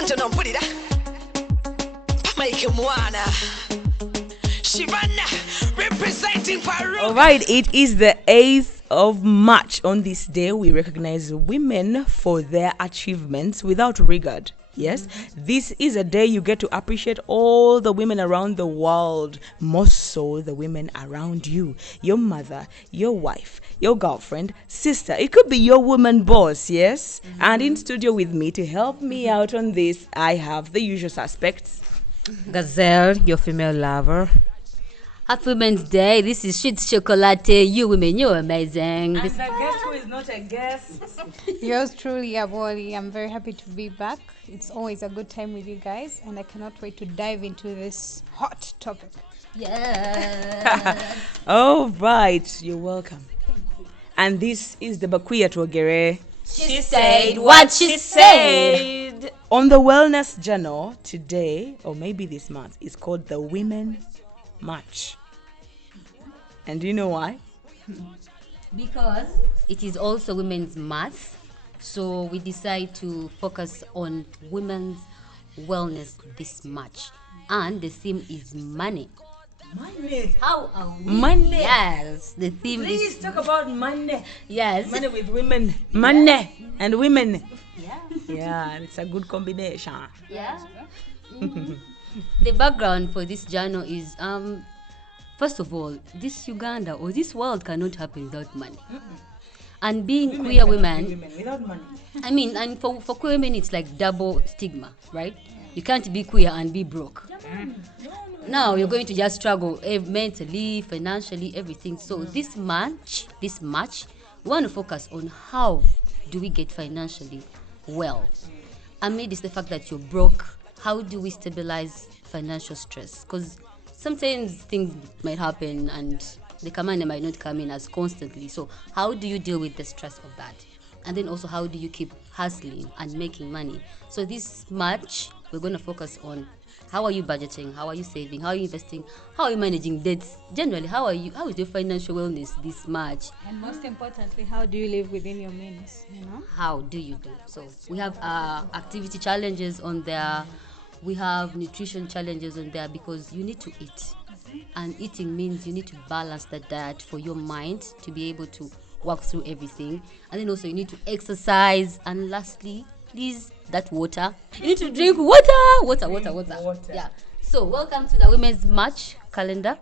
listen to Nompulira. Mike Mwana. Shivana representing Peru. All right, it is the 8th of March. On this day, we recognize women for their achievements without regard. Yes, this is a day you get to appreciate all the women around the world, more so the women around you, your mother, your wife, your girlfriend, sister. It could be your woman boss, yes? And in studio with me to help me out on this, I have the usual suspects. Gazelle, your female lover. Happy Women's Day. This is Sweet Chocolate. You women, you're amazing. And the guest who is not a guest. Yours truly, Aboli. I'm very happy to be back. It's always a good time with you guys, and I cannot wait to dive into this hot topic. Yeah. All right, you're welcome. And this is the BaQueer Twogere. She said what she said. On the Wellness Journal today, or maybe this month, is called the Women March. And do you know why? Because it is also Women's Month, so we decide to focus on women's wellness this March. And the theme is money. Money. How are we? Money. Yes, the theme Please is... talk about money. Yes. Money with women. Money and women. Yeah. Yeah, it's a good combination. Yeah. The background for this journal is first of all, this Uganda or this world cannot happen without money. And being queer women, without money. I mean, and for queer women it's like double stigma, right? You can't be queer and be broke. Now you're going to just struggle mentally, financially, everything. So this March, we want to focus on how do we get financially well. Amid the fact that you're broke, how do we stabilize financial stress? Because sometimes things might happen and the command might not come in as constantly. So how do you deal with the stress of that? And then also, how do you keep hustling and making money? So this March, we're going to focus on how are you budgeting? How are you saving? How are you investing? How are you managing debts? Generally, how is your financial wellness this March? And most importantly, how do you live within your means? You know? How do you do? So we have activity challenges on there. We have nutrition challenges on there because you need to eat. And eating means you need to balance the diet for your mind to be able to work through everything. And then also you need to exercise. And lastly, please, that water. You need to drink water. Yeah. So welcome to the Women's March calendar.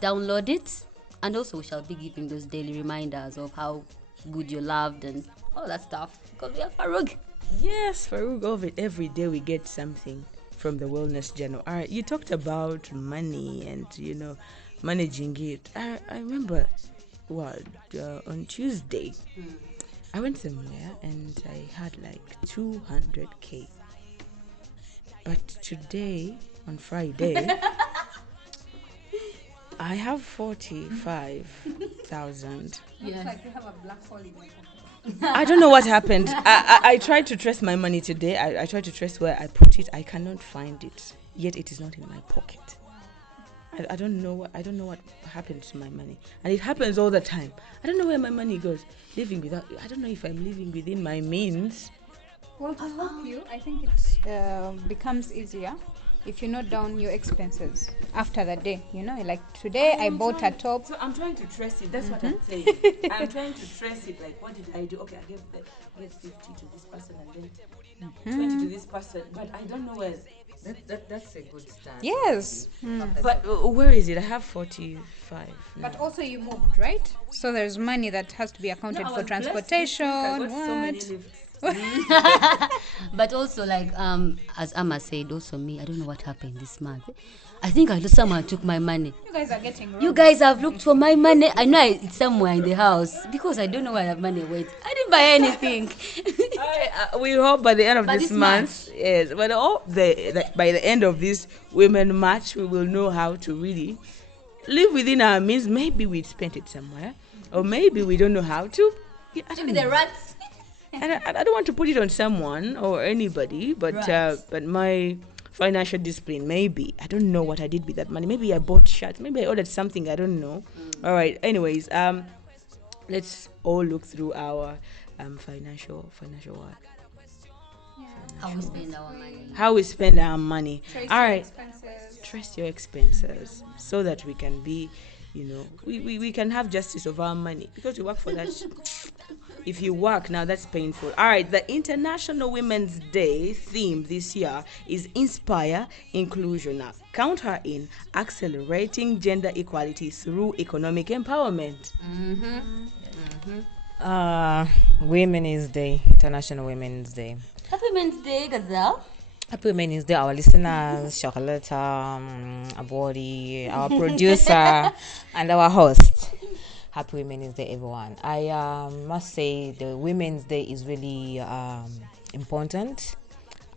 Download it. And also we shall be giving those daily reminders of how good you're loved and all that stuff. Because we have Farouk. Yes, Farouk, every day we get something from the Wellness Journal. All right, you talked about money and, managing it. I remember, on Tuesday, I went somewhere and I had like 200K. But today, on Friday, I have 45,000. Looks like you have a black hole in your pocket. I don't know what happened. I tried to trace my money today. I tried to trace where I put it. I cannot find it. Yet it is not in my pocket. I don't know what happened to my money. And it happens all the time. I don't know where my money goes. I don't know if I'm living within my means. Well, to help you, I think it becomes easier if you note down your expenses after the day. Like today I bought a top. So I'm trying to trace it. That's what I'm saying. I'm trying to trace it. Like, what did I do? Okay, I gave 50 to this person and then 20 to this person. But I don't know where. That's a good start. Yes. But where is it? I have 45 now. But also you moved, right? So there's money that has to be accounted for transportation. I got so many lifts. But also, like as Amma said, also me, I don't know what happened this month. I think someone took my money. You guys are getting wrong. You guys have looked for my money. I know it's somewhere in the house because I don't know where the money went. I didn't buy anything. We hope by the end of this month, yes, but by the end of this Women March, we will know how to really live within our means. Maybe we spent it somewhere, or maybe we don't know how to. Maybe the rats. And I don't want to put it on someone or anybody, but my financial discipline, maybe. I don't know what I did with that money. Maybe I bought shirts. Maybe I ordered something. I don't know. All right. Anyways, let's all look through our financial work. How we spend our money. How we spend our money. Trace All your right. expenses. Trace your expenses so that we can be, we can have justice of our money because we work for that. If you work now, that's painful. All right, the International Women's Day theme this year is Inspire Inclusion. Now, count her in accelerating gender equality through economic empowerment. Women's Day, International Women's Day. Happy Women's Day, Gazelle. Happy Women's Day, our listeners, Chocolate, Abori, our producer, and our host. Happy Women's Day, everyone. I must say the Women's Day is really important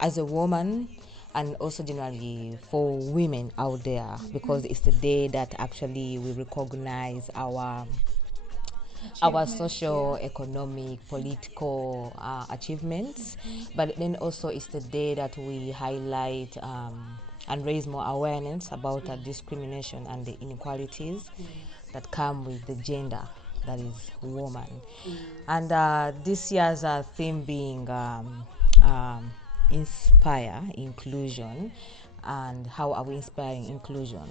as a woman and also generally for women out there because it's the day that actually we recognize our socio-economic, political achievements, but then also it's the day that we highlight and raise more awareness about discrimination and the inequalities that come with the gender that is woman. And this year's theme being inspire inclusion. And how are we inspiring inclusion?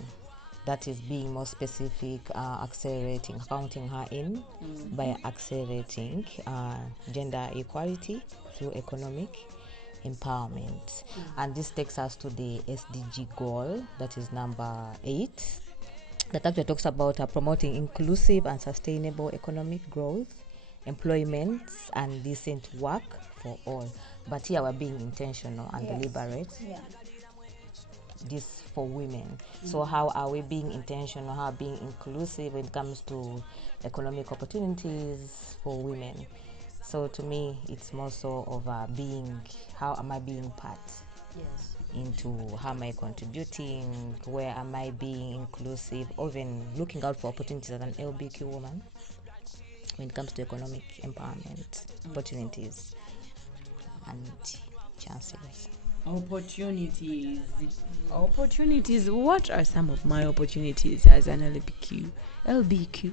That is being more specific, accelerating, counting her in by accelerating gender equality through economic empowerment. And this takes us to the SDG goal, that is number 8, that actually talks about promoting inclusive and sustainable economic growth, employment, and decent work for all. But here we're being intentional and deliberate. Yeah. This for women. So how are we being intentional, how being inclusive when it comes to economic opportunities for women? So to me, it's more so of being, how am I being part into, how am I contributing, where am I being inclusive, or even looking out for opportunities as an LBQ woman when it comes to economic empowerment, opportunities and chances. Opportunities. What are some of my opportunities as an LBQ?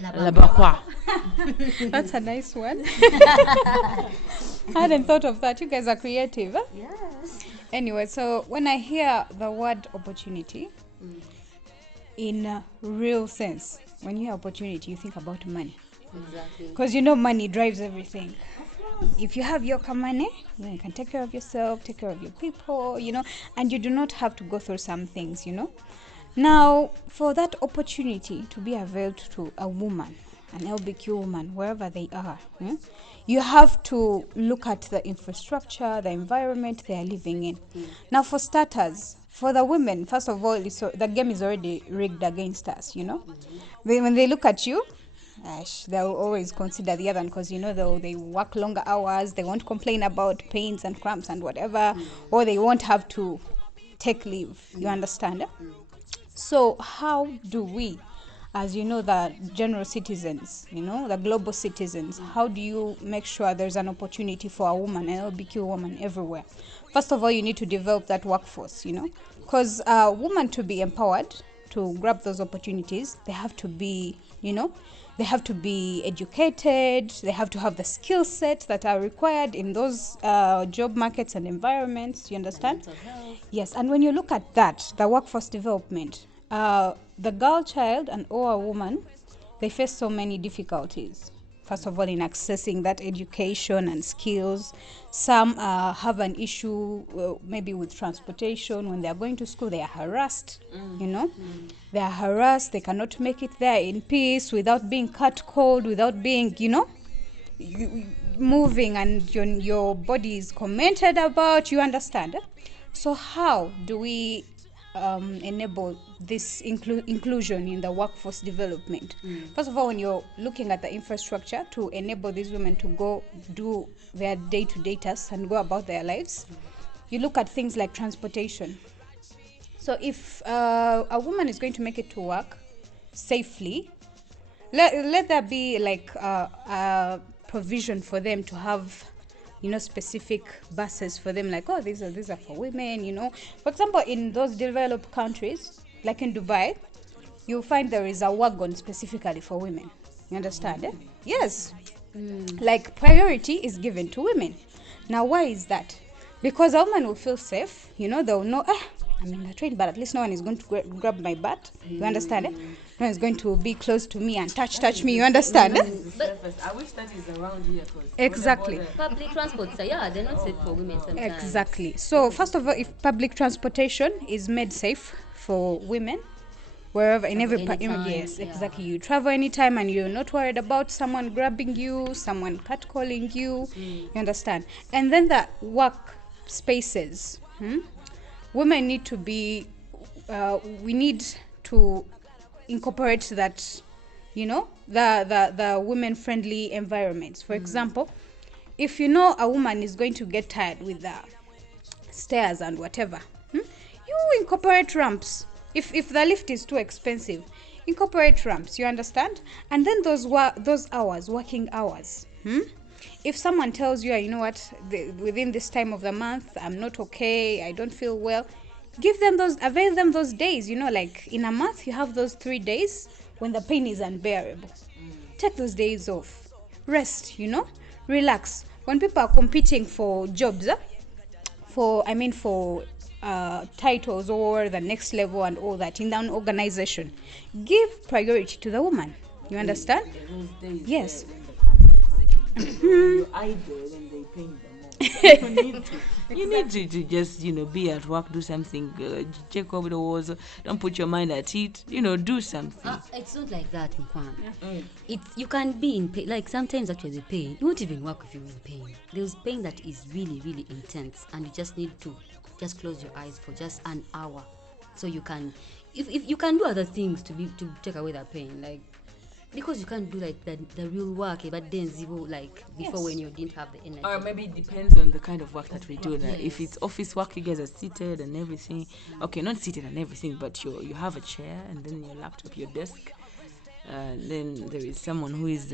Labakwa. That's a nice one. I hadn't thought of that. You guys are creative. Huh? Yes. Anyway, so when I hear the word opportunity, in a real sense, when you hear opportunity, you think about money. Exactly. Because money drives everything. If you have your money, you can take care of yourself, take care of your people, and you do not have to go through some things, Now, for that opportunity to be availed to a woman, an LBQ woman, wherever they are, you have to look at the infrastructure, the environment they are living in. Now, for starters, for the women, first of all, the game is already rigged against us, When they look at you, they'll always consider the other one because they work longer hours, they won't complain about pains and cramps and whatever, or they won't have to take leave. You understand? So how do we, as the general citizens, the global citizens, how do you make sure there's an opportunity for a woman, an LBQ woman everywhere? First of all, you need to develop that workforce, because a woman to be empowered to grab those opportunities, they have to be, they have to be educated, they have to have the skill sets that are required in those job markets and environments, you understand? Yes, and when you look at that, the workforce development, the girl child and or a woman, they face so many difficulties. First of all, in accessing that education and skills. Some have an issue maybe with transportation. When they are going to school, they are harassed, They are harassed. They cannot make it there in peace without being cut cold, without being, moving and your body is commented about, you understand? So how do we enable this inclusion in the workforce development? First of all, when you're looking at the infrastructure to enable these women to go do their day-to-day tasks and go about their lives, you look at things like transportation. So if a woman is going to make it to work safely, let there be like a provision for them to have specific buses for them, like, these are for women, For example, in those developed countries, like in Dubai, you'll find there is a wagon specifically for women. You understand? Yes. Like priority is given to women. Now, why is that? Because a woman will feel safe, they'll know, I'm in the train, but at least no one is going to grab my butt. You understand it? No one is going to be close to me and touch me. You understand it? I wish that is around here. Exactly. Public transport, so yeah, they're not safe for women sometimes. Exactly. So, first of all, if public transportation is made safe for women, wherever, in every part, anytime, yes, yeah. exactly. You travel anytime and you're not worried about someone grabbing you, someone catcalling you. You understand? And then the work spaces. Women need to be, we need to incorporate that, the women-friendly environments. For example, if you know a woman is going to get tired with the stairs and whatever, you incorporate ramps. If the lift is too expensive, incorporate ramps. You understand? And then those hours, working hours. If someone tells you, you know what, within this time of the month, I'm not okay, I don't feel well, avail them those days. Like in a month, you have those 3 days when the pain is unbearable. Take those days off. Rest, relax. When people are competing for jobs, for titles or the next level and all that in an organization, give priority to the woman. You understand? Yes. You're idle and they pay the more. You need to just be at work, do something, check over the walls, don't put your mind at it, do something. It's not like that, Mkwan. You can be in pain. Like sometimes actually the pain, you won't even work if you're in pain. There's pain that is really, really intense and you just need to just close your eyes for just an hour. So you can, if you can do other things to take away that pain, like, because you can't do like the real work, but then zero, like before when you didn't have the energy. Or maybe it depends on the kind of work that we do. Like if it's office work, you guys are seated and everything. Okay, not seated and everything, but you have a chair and then your laptop, your desk. Then there is someone who is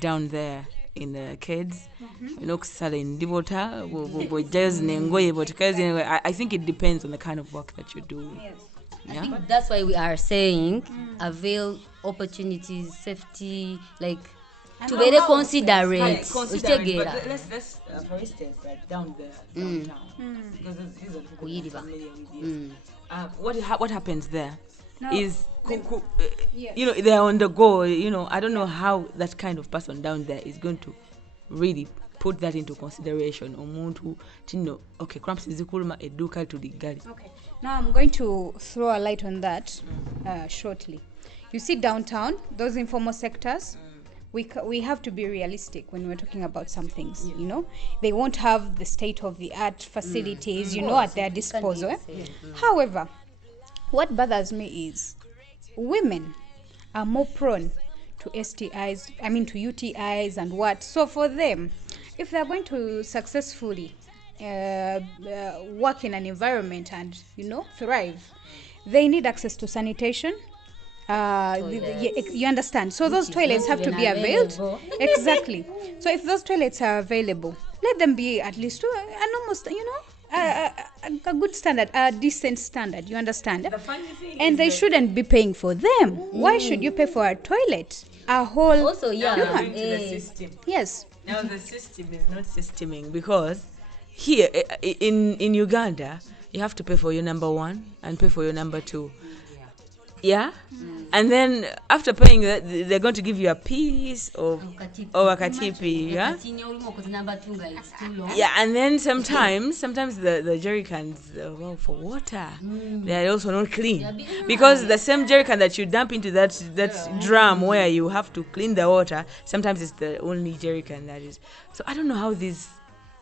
down there in the kids. I think it depends on the kind of work that you're doing. Yes. I think that's why we are saying avail opportunities, safety, like to be considerate. But let's for instance, like down there, downtown, because these are people who are familiar with this. What happens there is, they're on the go. I don't know how that kind of person down there is going to really put that into consideration. Okay, cramps is educa to the gali. Okay. Now I'm going to throw a light on that shortly. You see downtown, those informal sectors, we have to be realistic when we're talking about some things, They won't have the state-of-the-art facilities, at their disposal. However, what bothers me is women are more prone to STIs, to UTIs and what. So for them, if they're going to successfully work in an environment and thrive, they need access to sanitation. You understand, so those toilets have to be available. Exactly. So if those toilets are available, let them be at least an almost a good standard, a decent standard. You understand? The funny thing and they shouldn't be paying for them. Why should you pay for a toilet? A whole also human. The system. Yes. Now the system is not systeming, because here in Uganda you have to pay for your number 1 and pay for your number 2. Yeah? And then after paying that, they're going to give you a piece of a katipi, yeah? Yeah, and then sometimes the jerry cans for water, they are also not clean. Because the same jerry can that you dump into that drum where you have to clean the water, sometimes it's the only jerry can that is. So I don't know how these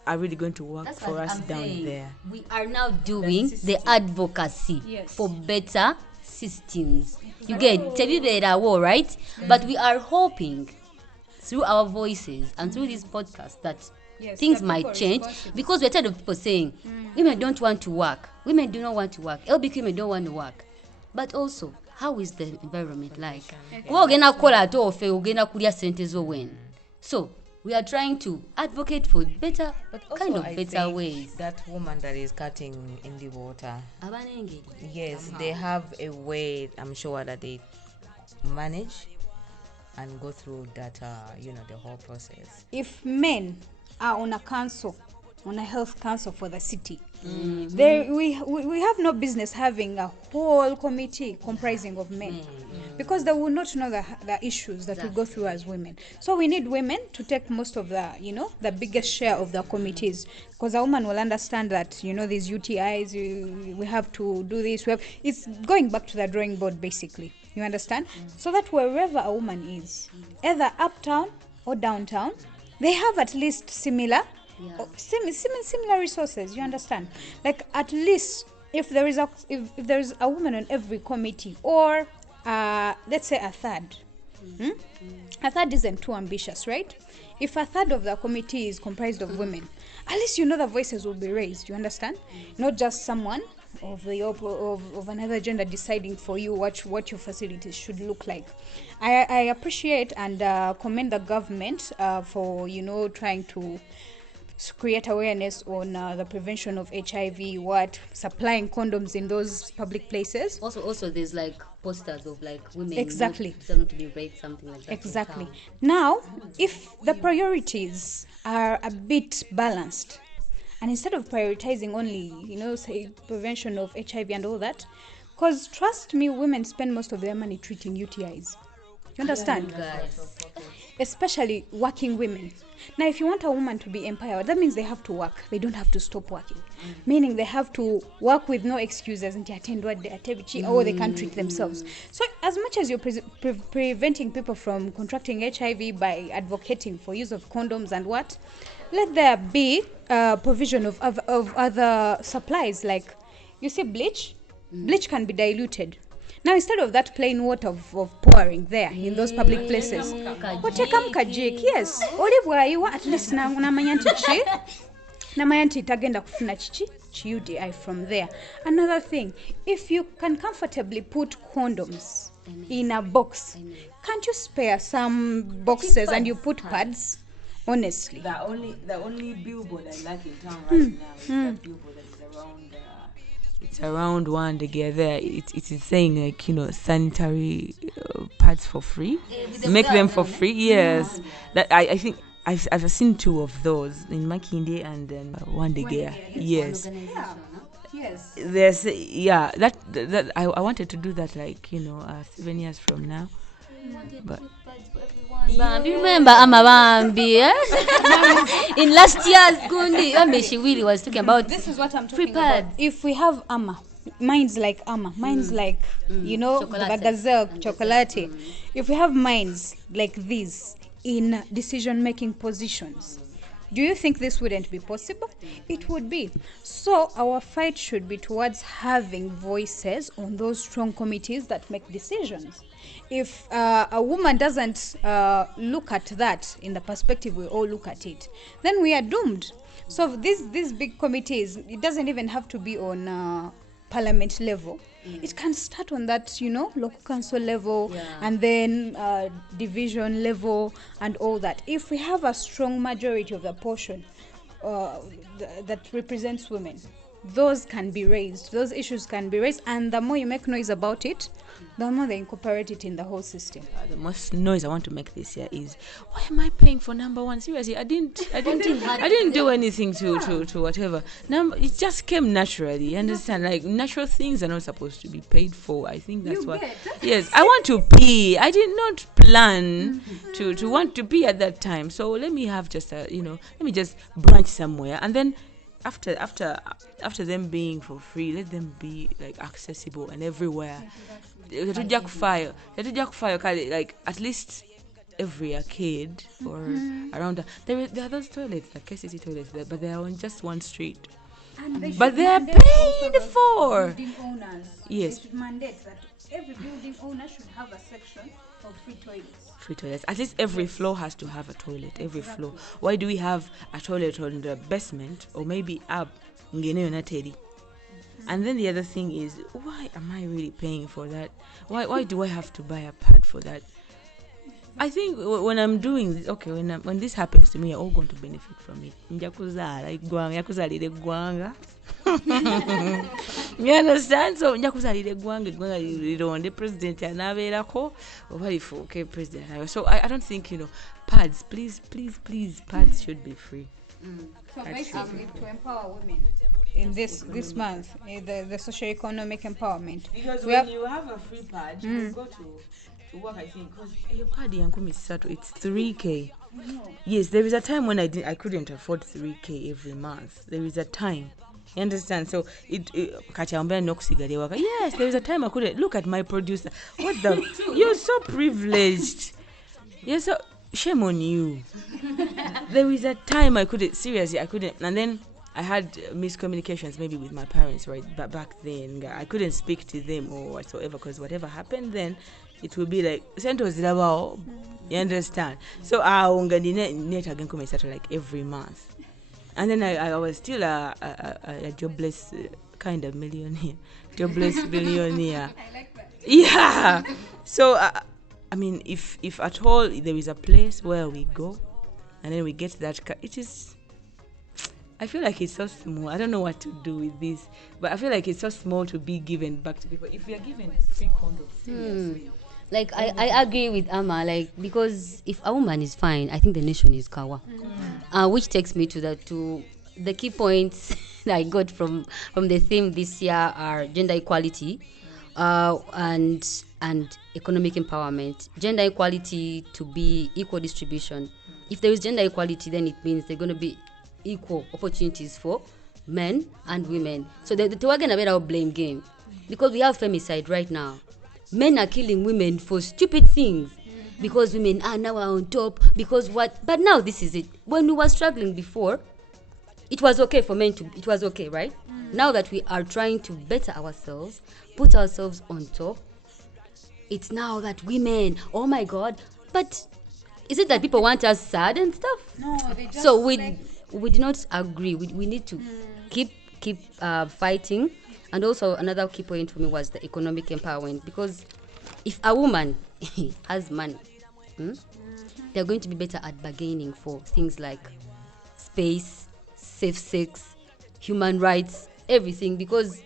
are really going to work for us down there. We are now doing the advocacy for better systems. You get war, right? But we are hoping through our voices and through this podcast that things might change, because we're tired of people saying women don't want to work, women do not want to work, LBQ women don't want to work. But also, how is the environment like? So we are trying to advocate for better, but also kind of I better think ways. That woman that is cutting in the water, yes, they have a way, I'm sure, that they manage and go through that, the whole process. If men are on a council on a health council for the city. There, we have no business having a whole committee comprising of men, because they will not know the issues that we go through as women. So we need women to take most of the, the biggest share of the committees, because a woman will understand that, these UTIs, we have to do this. It's going back to the drawing board, basically. You understand? So that wherever a woman is, either uptown or downtown, they have at least similar resources. You understand? Like, at least if there is a woman on every committee, or let's say a third. A third isn't too ambitious, right? If a third of the committee is comprised of women, at least the voices will be raised. You understand? Not just someone of another gender deciding for you what your facilities should look like. I appreciate and commend the government for trying to create awareness on the prevention of HIV, supplying condoms in those public places. Also there's like posters of like women Exactly. not to be raped, something like that. Exactly. Now, if the priorities are a bit balanced, and instead of prioritizing only, say prevention of HIV and all that, because trust me, women spend most of their money treating UTIs. You understand? Guys. Especially working women. Now, if you want a woman to be empowered, that means they have to work. They don't have to stop working. Meaning they have to work with no excuses until or they can't treat themselves. So as much as you're preventing people from contracting HIV by advocating for use of condoms and let there be provision of other supplies. Like, you see bleach? Bleach can be diluted. Now, instead of that plain water of pouring there in those public places, otekamu kajik, yes, olibwayiwa at least namanya nti tagenda kufuna chi UTI from there. Another thing, if you can comfortably put condoms in a box, can't you spare some boxes and you put pads? Honestly, the only billboard I like in town right now is that billboard that is around. It's around one day there. It is saying like sanitary pads for free. Make them for free. Yes, that I think I've seen 2 of those in Makinde and then one day there. Yes. Yes. There's that I wanted to do that 7 years from now. But Bambi, remember Bambi, in last year's Gundi, she really was talking about this is what I'm talking about. If we have minds like the Gazelle Chocolate, if we have minds like these in decision-making positions, do you think this wouldn't be possible? It would be. So our fight should be towards having voices on those strong committees that make decisions. If a woman doesn't look at that in the perspective we all look at it, then we are doomed. So these big committees, it doesn't even have to be on parliament level. It can start on that, local council level, and then division level and all that. If we have a strong majority of the portion that represents women, those can be raised. Those issues can be raised, and the more you make noise about it, the more they incorporate it in the whole system. The most noise I want to make this year is, why am I paying for number one? Seriously, I didn't do anything to whatever. It just came naturally. You understand? Like, natural things are not supposed to be paid for. I think that's what. Yes, I want to pee. I did not plan to want to pee at that time. So let me have just let me just branch somewhere, and then after them being for free, let them be like accessible and everywhere. Like at least every arcade or around there are those toilets, like KCC toilets there, but they are on just one street. But they are paid for. Yes. They should mandate that every building owner should have a section of free toilets. Free toilets. At least every floor has to have a toilet. Every floor. Why do we have a toilet on the basement or maybe up? And then the other thing is, why am I really paying for that? Why do I have to buy a pad for that? I think when I'm doing this, when this happens to me, I'm all going to benefit from it. You understand? So the president president. So I don't think pads, please pads should be free. So basically, to empower women in this month, the socio-economic empowerment. Because We when have- you have a free pad, you go to work, I think, because your pad yankumi sato, it's 3K. Yes, there is a time when I couldn't afford 3K every month. There is a time. You understand? So yes, there is a time I couldn't. Look at my producer. What the? You're so privileged. You're so shame on you. There is a time I couldn't. Seriously, I couldn't. And then I had miscommunications maybe with my parents, right? But back then, I couldn't speak to them or whatsoever, because whatever happened then, it would be like Santos Lavao. You understand? So I net again come like every month. And then I was still a jobless kind of millionaire. Jobless billionaire. I like that. Yeah. So I mean, if at all there is a place where we go and then we get that it is, I feel like it's so small. I don't know what to do with this, but I feel like it's so small to be given back to people. If we are given free condoms, seriously. Like I agree with Amma, like, because if a woman is fine, I think the nation is kawa. Which takes me to the key points that I got from the theme this year are gender equality, and economic empowerment. Gender equality to be equal distribution. If there is gender equality, then it means there are going to be equal opportunities for men and women. So the Twogere a better blame game, because we have femicide right now. Men are killing women for stupid things because women are now on top, because what? But now this is it. When we were struggling before, it was okay for men to, it was okay, right? Now that we are trying to better ourselves, put ourselves on top, it's now that women, oh my God. But is it that people want us sad and stuff? No, they just So we do not agree. We need to keep fighting. And also another key point for me was the economic empowerment, because if a woman has money, they're going to be better at bargaining for things like space, safe sex, human rights, everything, because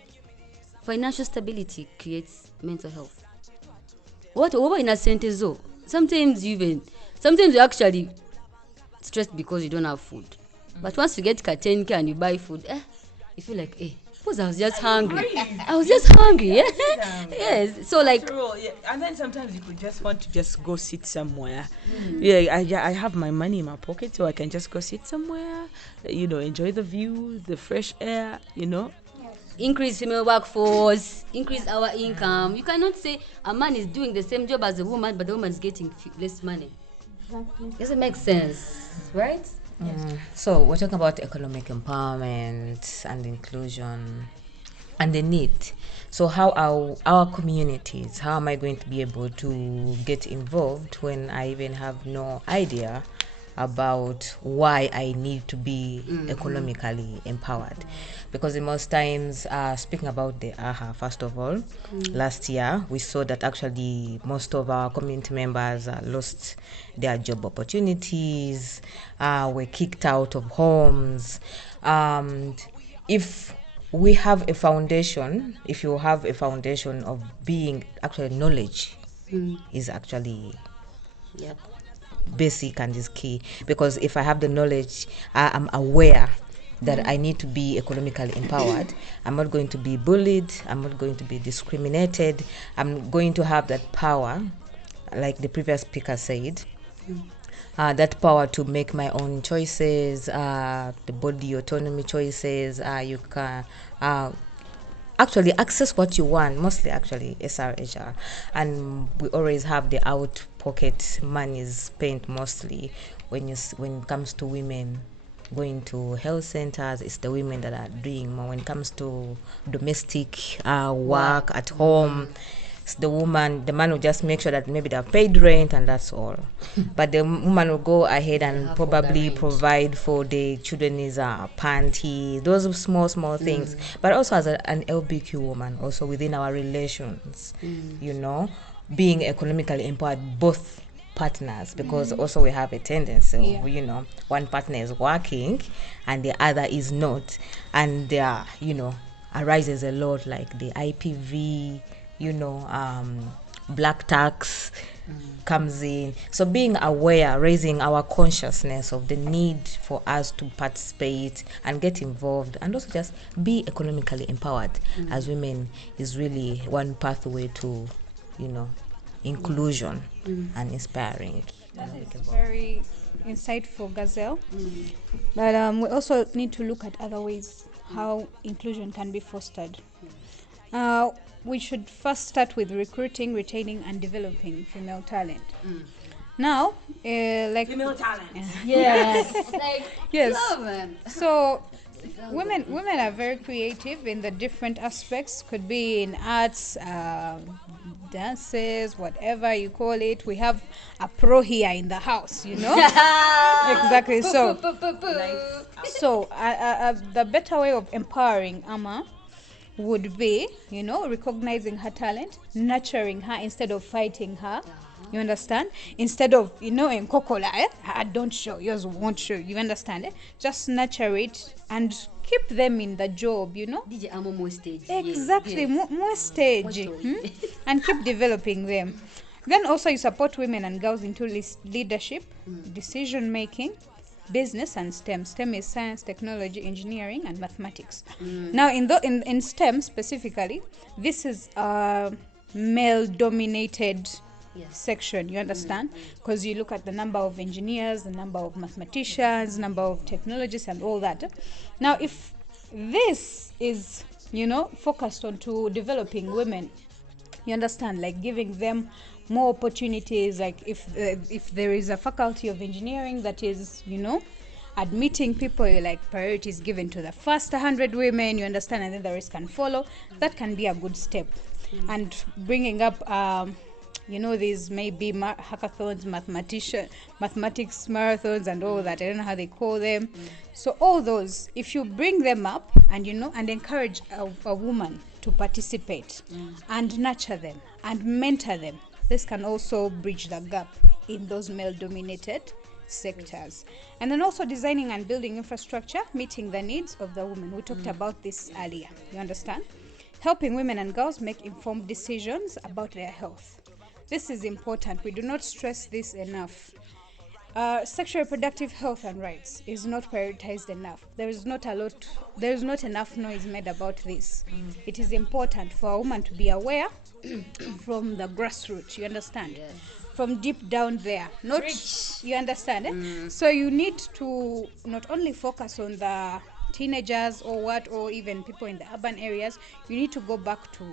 financial stability creates mental health. What in a sentence though? Sometimes you're actually stressed because you don't have food. But once you get 10K and you buy food, you feel like, because I was just hungry. Yeah. Yes. So like, Yeah. And then sometimes you could just want to just go sit somewhere. Yeah, I have my money in my pocket, so I can just go sit somewhere, enjoy the view, the fresh air, increase female workforce, increase our income. You cannot say a man is doing the same job as a woman, but the woman is getting less money. Does it make sense, right? So we're talking about economic empowerment and inclusion and the need. So how our communities, how am I going to be able to get involved when I even have no idea about why I need to be economically empowered? Because in most times, speaking about the AHA, first of all, last year we saw that actually most of our community members lost their job opportunities, were kicked out of homes. If you have a foundation of being actually knowledge is actually basic and is key, because if I have the knowledge, I'm aware that I need to be economically empowered. I'm not going to be bullied. I'm not going to be discriminated. I'm going to have that power, like the previous speaker said, that power to make my own choices, the body autonomy choices. You can actually access what you want, mostly actually SRHR. And we always have the out-pocket money spent mostly when it comes to women going to health centers. It's the women that are doing more. When it comes to domestic work at home, it's the woman. The man will just make sure that maybe they've paid rent and that's all. But the woman will go ahead and probably provide for the children's panties, those small things. But also as an LBQ woman, also within our relations, being economically empowered, both partners, because also we have a tendency of, one partner is working and the other is not, and there arises a lot like the IPV, black tax, comes in. So being aware, raising our consciousness of the need for us to participate and get involved, and also just be economically empowered as women is really one pathway to, inclusion and inspiring. That is very insightful, Gazelle. But we also need to look at other ways how inclusion can be fostered. We should first start with recruiting, retaining, and developing female talent. Now, like Female talent. Yes. Like, yes, love them. so women are very creative in the different aspects. Could be in arts, dances, whatever you call it. We have a pro here in the house, Exactly. So the better way of empowering Amma would be, recognizing her talent, nurturing her instead of fighting her. You understand? Instead of, in Kokola, I don't show, yours won't show. You understand? Just nurture it and keep them in the job, DJ Amo more stage. Exactly, Yeah. more stage. And keep developing them. Then also you support women and girls into leadership, decision making, business, and STEM. STEM is science, technology, engineering, and mathematics. Now in STEM specifically, this is a male dominated section, you understand, because you look at the number of engineers, the number of mathematicians, number of technologists, and all that. Now if this is focused on to developing women, you understand, like giving them more opportunities, like if there is a faculty of engineering that is admitting people, like priorities given to the first 100 women, you understand, and then the rest can follow. That can be a good step. And bringing up these maybe hackathons, mathematics marathons, and all that. I don't know how they call them. So all those, if you bring them up and and encourage a woman to participate and nurture them and mentor them, this can also bridge the gap in those male-dominated sectors. And then also designing and building infrastructure, meeting the needs of the women. We talked about this earlier. You understand? Helping women and girls make informed decisions about their health. This is important. We do not stress this enough. Sexual reproductive health and rights is not prioritized enough. There is not enough noise made about this. It is important for a woman to be aware from the grassroots, you understand? Yes. From deep down there. You understand? So you need to not only focus on the teenagers or even people in the urban areas. You need to go back to,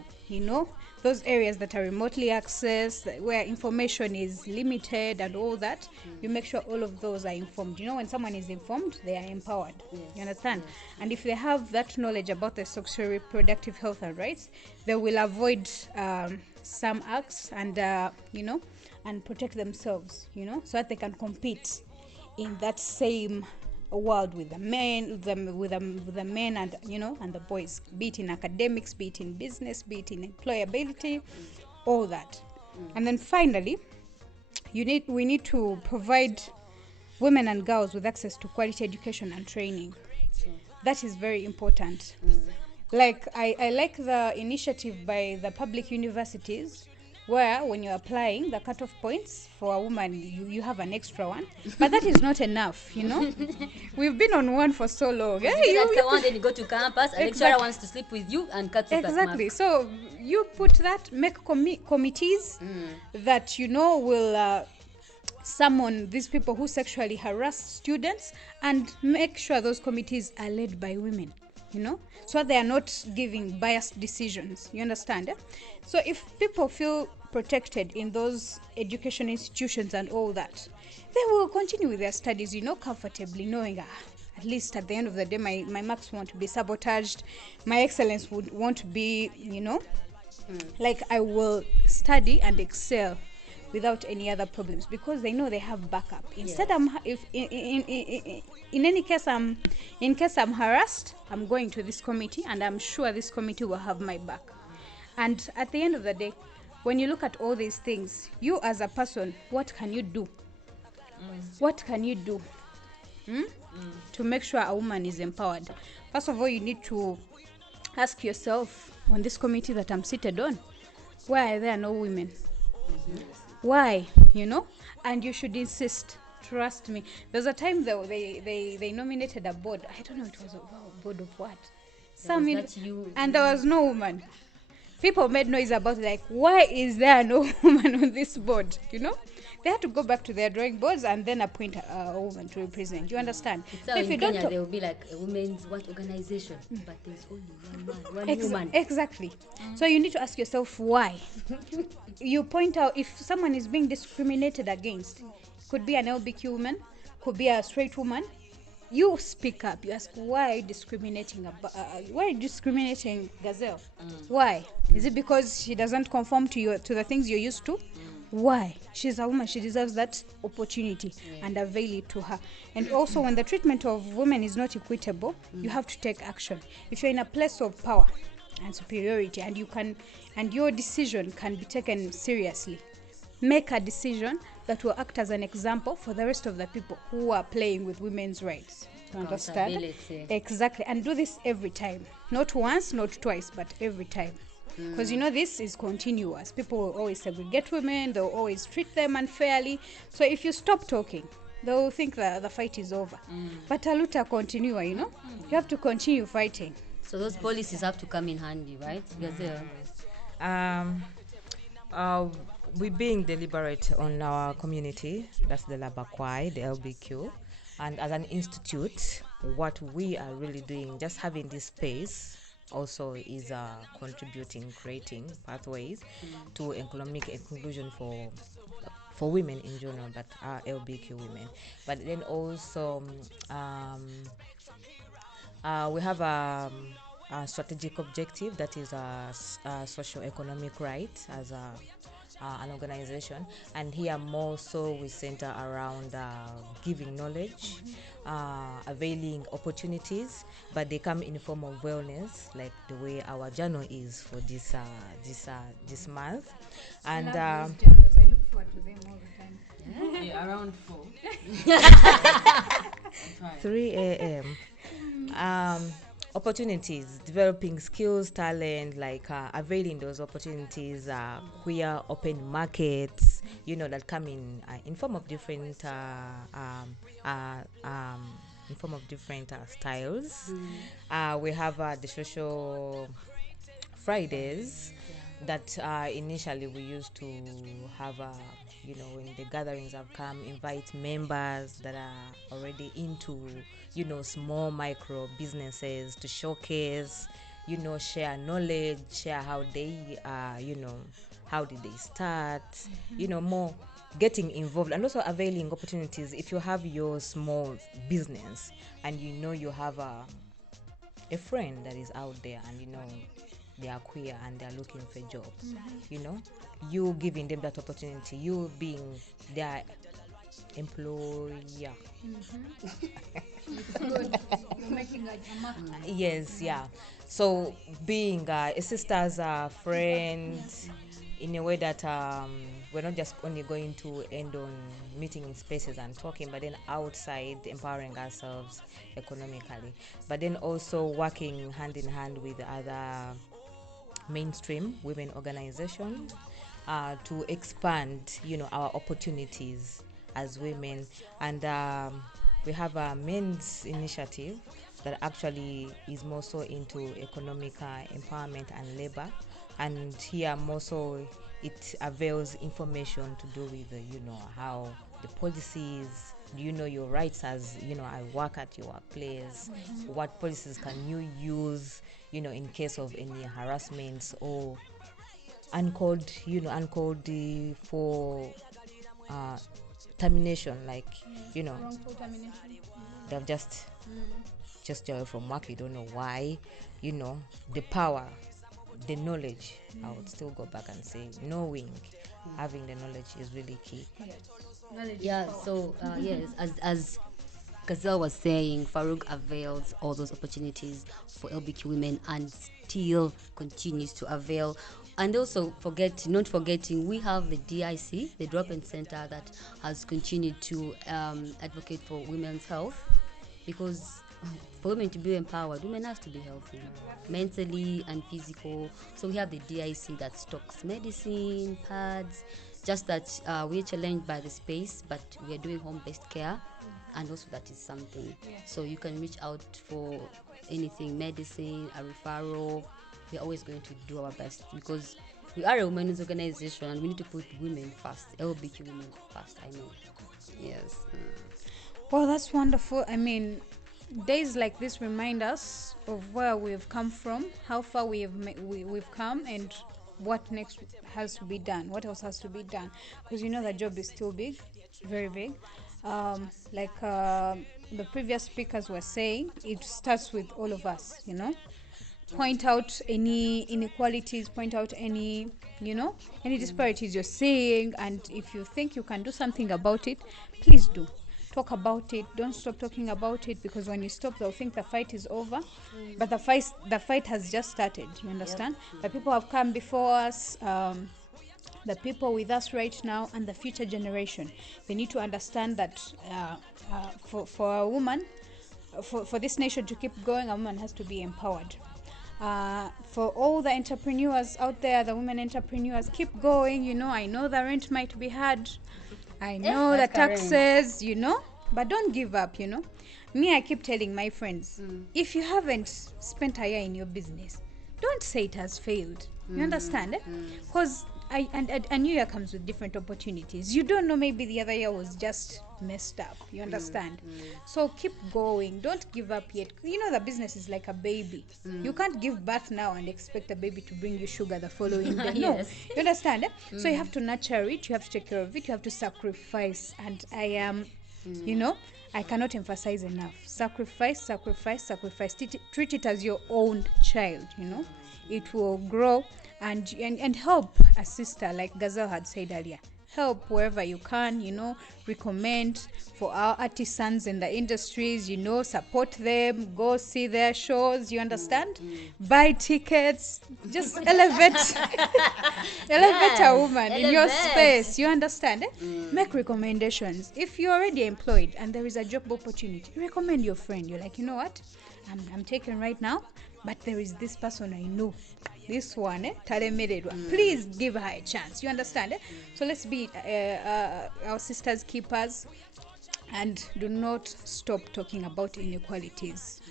those areas that are remotely accessed, where information is limited and all that. You make sure all of those are informed. When someone is informed, they are empowered. You understand? And if they have that knowledge about the sexual reproductive health and rights, they will avoid some acts and and protect themselves, so that they can compete in that same world with the men, with the men and and the boys, be it in academics, be it in business, be it in employability, all that. And then finally, we need to provide women and girls with access to quality education and training. That is very important. Like I like the initiative by the public universities, where when you're applying the cutoff points for a woman, you have an extra one, but that is not enough. We've been on one for so long. Then you go to campus, a lecturer wants to sleep with you and cut you exactly. So you put that, make committees that will summon these people who sexually harass students, and make sure those committees are led by women, so they are not giving biased decisions. You understand? So if people feel protected in those education institutions and all that, they will continue with their studies, comfortably, knowing at least at the end of the day, my marks won't be sabotaged, my excellence won't be, like I will study and excel without any other problems, because they know they have backup. Instead, in case I'm harassed, I'm going to this committee, and I'm sure this committee will have my back. And at the end of the day, when you look at all these things, you as a person, what can you do? What can you do to make sure a woman is empowered? First of all, you need to ask yourself, on this committee that I'm seated on, why are there no women? Why? And you should insist. Trust me. There's a time though they nominated a board. I don't know, it was a board of what? And there was no woman. People made noise about it, like, why is there no woman on this board? They had to go back to their drawing boards and then appoint a woman to represent. You understand? So in Kenya, there will be like a women's organization, but there's only one man, one woman. Exactly. So you need to ask yourself why. You point out if someone is being discriminated against. Could be an LBQ woman, could be a straight woman. You speak up. You ask, why are you discriminating? Why are you discriminating Gazelle? Why? Is it because she doesn't conform to the things you're used to? Why? She's a woman. She deserves that opportunity and avail it to her. And also, when the treatment of women is not equitable, you have to take action. If you're in a place of power and superiority, and your decision can be taken seriously, make a decision that will act as an example for the rest of the people who are playing with women's rights. You understand? Exactly. And do this every time. Not once, not twice, but every time. Because this is continuous. People will always segregate women. They'll always treat them unfairly. So if you stop talking, they'll think that the fight is over. But aluta continua, you have to continue fighting. So those policies have to come in handy, right? We're being deliberate on our community, that's the BaQueer, the LBQ, and as an institute, what we are really doing, just having this space also is contributing, creating pathways to economic inclusion for women in general, but are LBQ women. But then also we have a strategic objective that is a socio-economic right as an organization, and here more so we center around giving knowledge, availing opportunities, but they come in the form of wellness, like the way our journal is for this month. And I look forward to them all the time. Yeah, around 4. 3 a.m. Opportunities, developing skills, talent, like availing those opportunities, queer open markets, that come in form of different styles. We have the social Fridays that initially we used to have when the gatherings have come, invite members that are already into small micro businesses to showcase, share knowledge, share how they how did they start, more getting involved, and also availing opportunities. If you have your small business and you have a friend that is out there and they are queer and they are looking for jobs, you giving them that opportunity, you being their employer. Good. You're making a mark. Yes, yeah. So being a sisters, friends, in a way that we're not just only going to end on meeting in spaces and talking, but then outside empowering ourselves economically, but then also working hand in hand with other mainstream women organizations to expand our opportunities as women. And we have a men's initiative that actually is more so into economic empowerment and labor, and here more so it avails information to do with how the policies, your rights as I work at your workplace, what policies can you use in case of any harassments or uncalled for termination, like Wrongful termination. they've just away from work, you don't know why, the power, the knowledge. I would still go back and say having the knowledge is really key. So yes, as Gazelle was saying, Farouk avails all those opportunities for LBQ women and still continues to avail. And also not forgetting, we have the DIC, the Drop-In Center, that has continued to advocate for women's health, because for women to be empowered, women have to be healthy, mentally and physical. So we have the DIC that stocks medicine, pads, just that we're challenged by the space, but we are doing home-based care, and also that is something. So you can reach out for anything, medicine, a referral. We're always going to do our best because we are a women's organization and we need to put women first, LBQ women first, I know. Yes. Well, that's wonderful. I mean, days like this remind us of where we've come from, how far we've come, and what next has to be done, what else has to be done. Because the job is still big, very big. The previous speakers were saying, it starts with all of us, point out any inequalities, point out any disparities you're seeing, and if you think you can do something about it, please do. Talk about it. Don't stop talking about it, because when you stop, they'll think the fight is over. But the fight has just started. You understand? The people have come before us. The people with us right now and the future generation, they need to understand that for a woman, for this nation to keep going, a woman has to be empowered. For all the entrepreneurs out there, the women entrepreneurs, keep going. I know the rent might be hard. I know the taxes, but don't give up, Me, I keep telling my friends, if you haven't spent a year in your business, don't say it has failed. You understand? Because a new year comes with different opportunities. You don't know, maybe the other year was just messed up. You understand? So keep going. Don't give up yet. The business is like a baby. You can't give birth now and expect a baby to bring you sugar the following day. No. Yes. You understand? So you have to nurture it. You have to take care of it. You have to sacrifice. And I am, I cannot emphasize enough. Sacrifice. Treat it as your own child, It will grow and help a sister, like Gazelle had said earlier. Help wherever you can, recommend for our artisans in the industries, support them, go see their shows, you understand? Buy tickets, just elevate a woman in your space, you understand? Make recommendations. If you're already employed and there is a job opportunity, recommend your friend. You're like, you know what? I'm taken right now, but there is this person I know. This one, please give her a chance. You understand? So let's be our sisters' keepers, and do not stop talking about inequalities.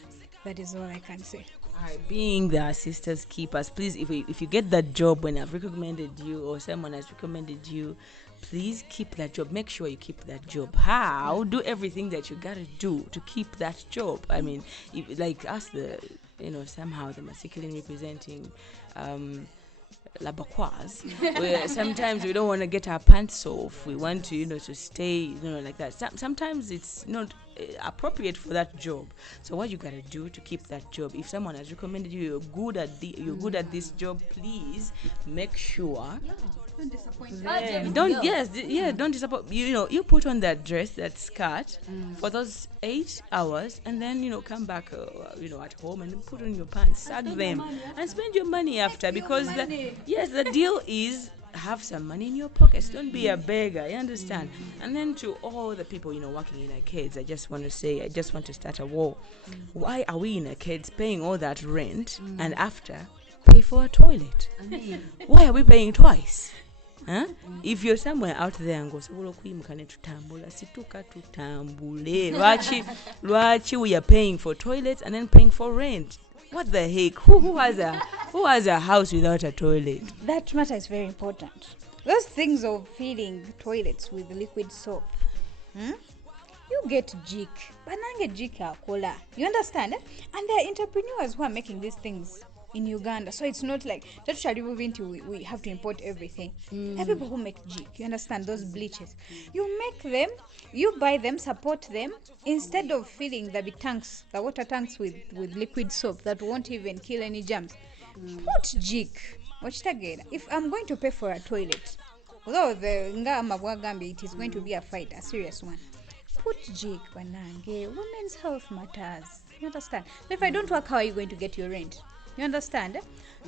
That is all I can say. All right, being the sisters' keepers, please, if you get that job when I've recommended you or someone has recommended you, please keep that job. Make sure you keep that job. How? Do everything that you gotta do to keep that job. I mean, like us, somehow the masculine representing BaQueers, where sometimes we don't want to get our pants off. We want to, to stay, like that. Sometimes it's not appropriate for that job. So what you gotta do to keep that job? If someone has recommended you, you're good at this job, please make sure. Don't disappoint them. Don't disappoint. You put on that dress, that skirt for those 8 hours, and then come back at home and put on your pants, sag them, and spend your money after, because the deal is have some money in your pockets. Don't be a beggar, you understand? And then to all the people working in arcades, I just want to start a war. Why are we in arcades paying all that rent and after pay for a toilet? Why are we paying twice? Huh? If you're somewhere out there and go tutambule, lwachi we are paying for toilets and then paying for rent. What the heck? Who has a house without a toilet? That matter is very important. Those things of filling toilets with liquid soap, you get jik, banange jik akola. You understand? And there are entrepreneurs who are making these things in Uganda, so it's not like we have to import everything. There are people who make jik, you understand, those bleaches. You make them, you buy them, support them, instead of filling the water tanks with liquid soap that won't even kill any germs. Put jik. If I'm going to pay for a toilet, although it is going to be a fight, a serious one, put jik, banange. Women's health matters, you understand? So if I don't work, how are you going to get your rent? You understand?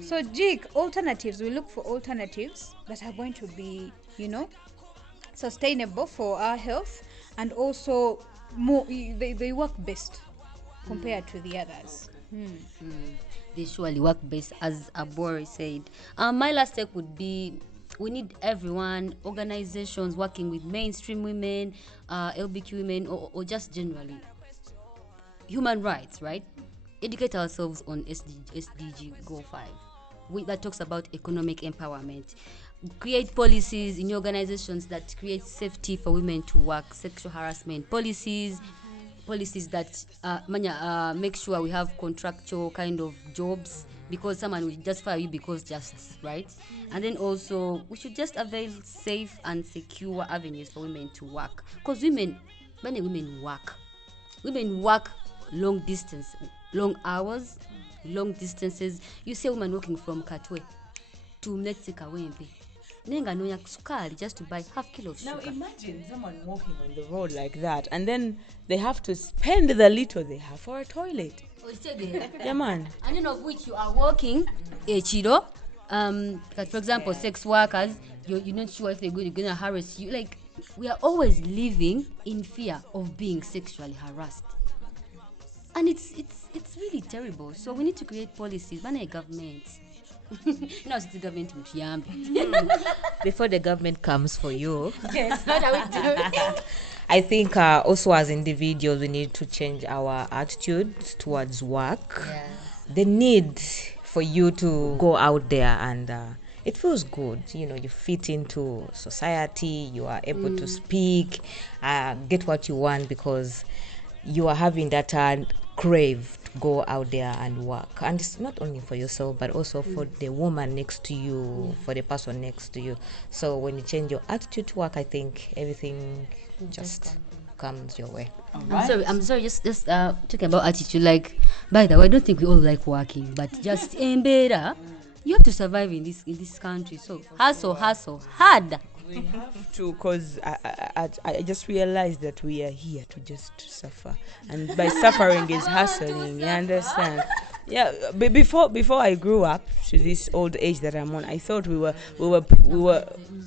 So jik, alternatives, we look for alternatives that are going to be, sustainable for our health, and also more, they work best compared to the others. They surely work best, as Abori said. My last take would be we need everyone, organizations working with mainstream women, LBQ women, or just generally human rights, right? Educate ourselves on SDG Goal 5, that talks about economic empowerment. Create policies in organizations that create safety for women to work, sexual harassment policies that make sure we have contractual kind of jobs, because someone will just fire you because justice, right? And then also we should just avail safe and secure avenues for women to work, because many women work long distance, long hours, long distances. You see a woman walking from Katwe to Mexico Wempe, nenga nonya sukari just to buy half kilo of sugar. Now imagine someone walking on the road like that, and then they have to spend the little they have for a toilet. Yeah, man. And then of which you are working chiro, like for example, sex workers, you're not sure if they're going to harass you. Like, we are always living in fear of being sexually harassed, and it's really terrible. So we need to create policies. When a government, no, it's the government Before the government comes for you. Yes, what are we doing? I think also as individuals, we need to change our attitude towards work. Yeah. The need for you to go out there and it feels good. You know, you fit into society, you are able to speak, get what you want, because you are having that crave to go out there and work. And it's not only for yourself, but also for the woman next to you, for the person next to you. So when you change your attitude to work, I think everything just comes your way. I'm sorry, just talking about attitude. Like, by the way, I don't think we all like working, but just better. You have to survive in this country. So hustle hard. We have to, because I just realized that we are here to just suffer, and by suffering is hustling. You understand? Yeah. Before I grew up to this old age that I'm on, I thought we were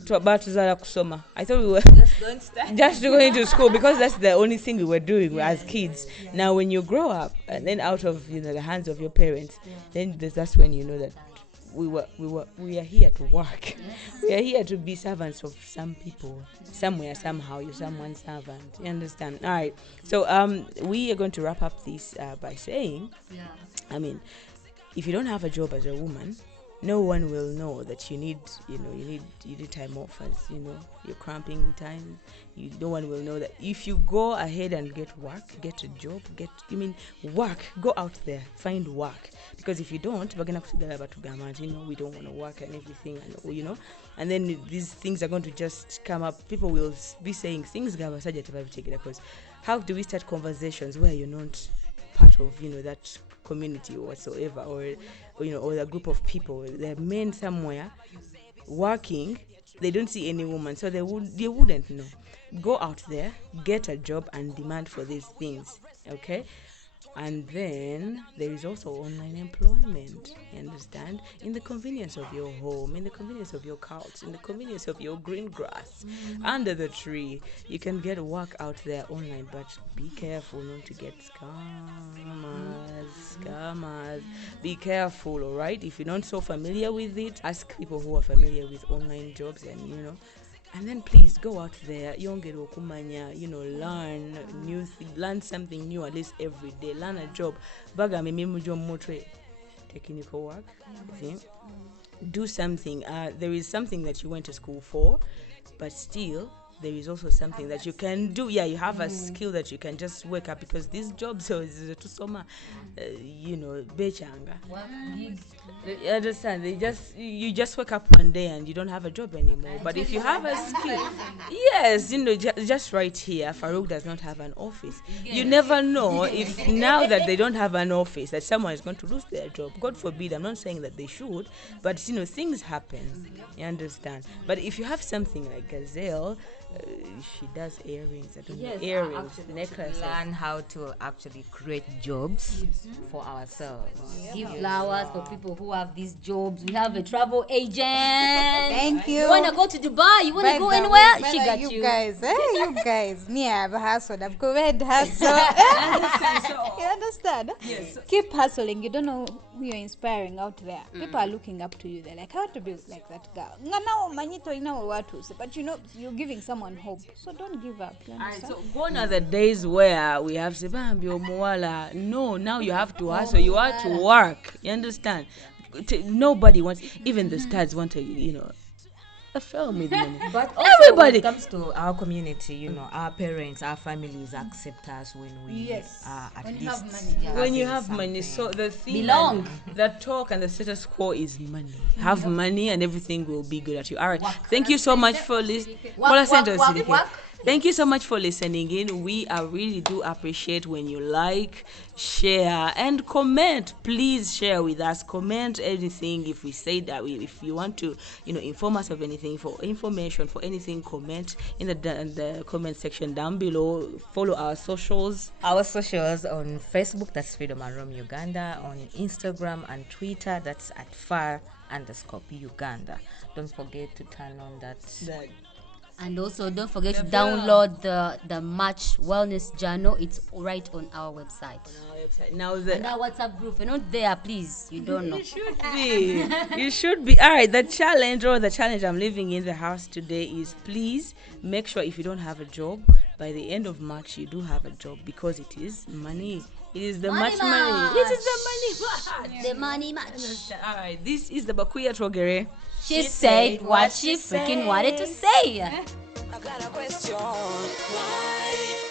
about to zara kusoma. I thought we were just going to school, because that's the only thing we were doing as kids. Now, when you grow up and then out of the hands of your parents, then that's when you know that we are here to work. We are here to be servants of some people. Somewhere, somehow, you're someone's servant. You understand? All right. So we are going to wrap up this by saying, I mean, if you don't have a job as a woman, no one will know that you need time off, as your cramping time. No one will know that. If you go ahead and get work, get a job, work, go out there, find work. Because if you don't, we're gonna we don't want to work and everything, and then these things are going to just come up. People will be saying things, because how do we start conversations where you're not part of that community or whatsoever, or a group of people? They're men somewhere working, they don't see any woman, so they wouldn't know. Go out there, get a job, and demand for these things. Okay. And then there is also online employment, you understand? In the convenience of your home, in the convenience of your couch, in the convenience of your green grass, under the tree. You can get work out there online, but be careful not to get scammers. Be careful, all right? If you're not so familiar with it, ask people who are familiar with online jobs, and then please go out there, learn something new at least every day. Learn a job. Technical work. Do something. There is something that you went to school for, but still there is also something that you can do. Yeah, you have a skill that you can just wake up, because these jobs are to soma, bechanga. You understand? You just wake up one day and you don't have a job anymore. But if you have a skill, yes, just right here, Farouk does not have an office. You never know if now that they don't have an office, that someone is going to lose their job. God forbid. I'm not saying that they should, but things happen. You understand? But if you have something like Gazelle, she does earrings. Earrings, necklaces. Learn how to actually create jobs for ourselves. Give flowers for people who have these jobs. We have a travel agent. Thank you. You want to go to Dubai? You want to go anywhere? She got you. You guys. Me, I've hustled. I've red hustle. You understand? Yes. Keep hustling. You don't know who you're inspiring out there, people are looking up to you. They're like, I want to be like that girl. But you're giving someone hope. So don't give up. You understand? So gone are the days where we have to Bambi or Moala. No, now you have to hustle. You have to work. You understand? Nobody wants, even the studs want to, a film with money. But also everybody. when it comes to our community, our parents, our families accept us when we are at When least you have money. When you having have money, so something. the thing, Belong. the talk and the status quo is money. Have money and everything will be good at you. All right, thank you so much for listening. Thank you so much for listening in. We really do appreciate when you like, share, and comment. Please share with us. Comment anything. If we say that, if you want to, inform us of anything, for information, for anything, comment in the comment section down below. Follow our socials. Our socials on Facebook, that's Freedom and Rome Uganda. On Instagram and Twitter, that's at @far_Uganda. Don't forget to turn on that. And also, don't forget to download the Match Wellness Journal. It's right on our website. Now And our WhatsApp group. You're not there, please. You don't know. You should be. You should be. All right. The challenge I'm leaving in the house today is, please make sure if you don't have a job, by the end of March, you do have a job, because it is money. It is the Money money. This is the money. The money match. All right. This is the BaQueer Twogere. She said what she freaking wanted to say. I got a question. Why?